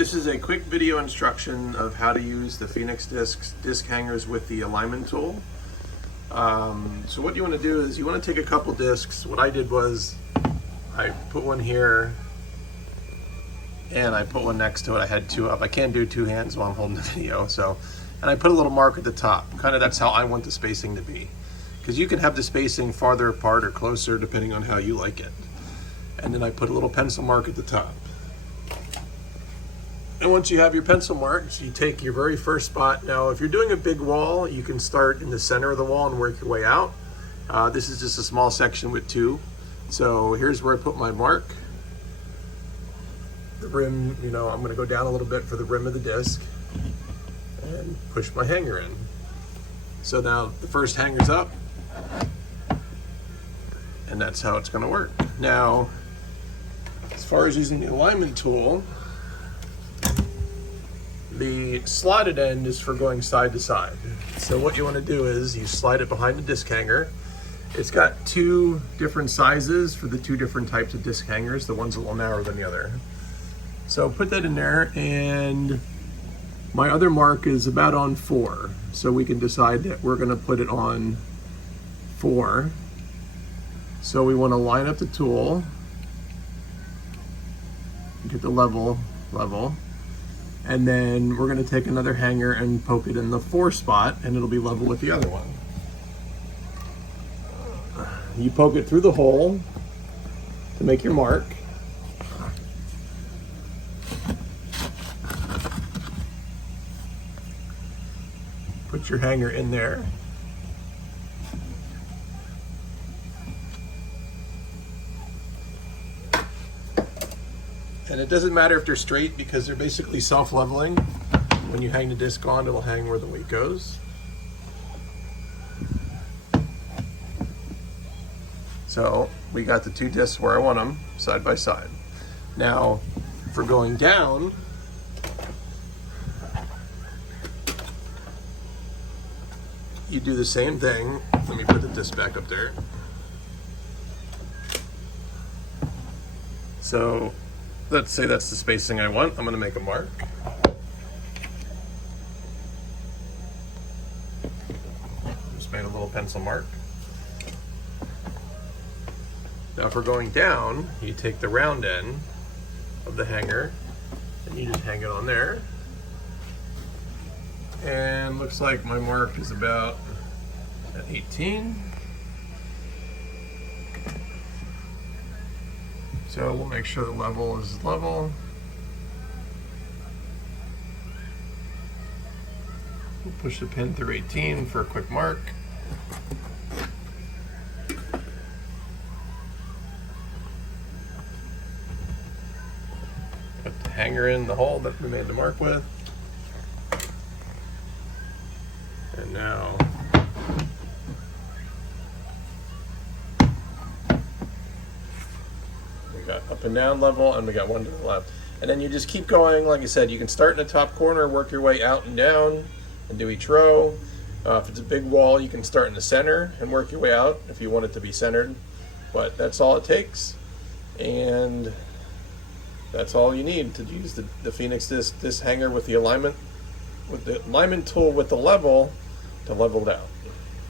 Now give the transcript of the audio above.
This is a quick video instruction of how to use the Phoenix disc hangers with the alignment tool. So what you want to do is you want to take a couple discs. What I did was I put one here and I put one next to it. I had two up. I can't do two hands while I'm holding the video. And I put a little mark at the top. Kind of that's how I want the spacing to be. Because you can have the spacing farther apart or closer depending on how you like it. And then I put a little pencil mark at the top. And once you have your pencil marks, you take your very first spot. Now, if you're doing a big wall, you can start in the center of the wall and work your way out. This is just a small section with two. So here's where I put my mark. The rim, I'm gonna go down a little bit for the rim of the disc and push my hanger in. So now the first hanger's up, and that's how it's gonna work. Now, as far as using the alignment tool, the slotted end is for going side to side. So what you want to do is you slide it behind the disc hanger. It's got two different sizes for the two different types of disc hangers. The one's a little narrower than the other. So put that in there, and my other mark is about on 4. So we can decide that we're going to put it on 4. So we want to line up the tool, get the level. And then we're going to take another hanger and poke it in the 4 spot, and it'll be level with the other one. You poke it through the hole to make your mark. Put your hanger in there. And it doesn't matter if they're straight because they're basically self-leveling. When you hang the disc on, it'll hang where the weight goes. So we got the two discs where I want them, side by side. Now, for going down, you do the same thing. Let me put the disc back up there. So, let's say that's the spacing I want. I'm going to make a mark. Just made a little pencil mark. Now if we're going down, you take the round end of the hanger and you just hang it on there. And looks like my mark is about at 18. So we'll make sure the level is level. We'll push the pin through 18 for a quick mark. Put the hanger in the hole that we made the mark with. And now up and down level, and we got one to the left. And then you just keep going. Like I said, you can start in the top corner, work your way out and down, and do each row. If it's a big wall, you can start in the center and work your way out if you want it to be centered. But that's all it takes. And that's all you need to use the Phoenix disc hanger with the alignment tool with the level to level it out.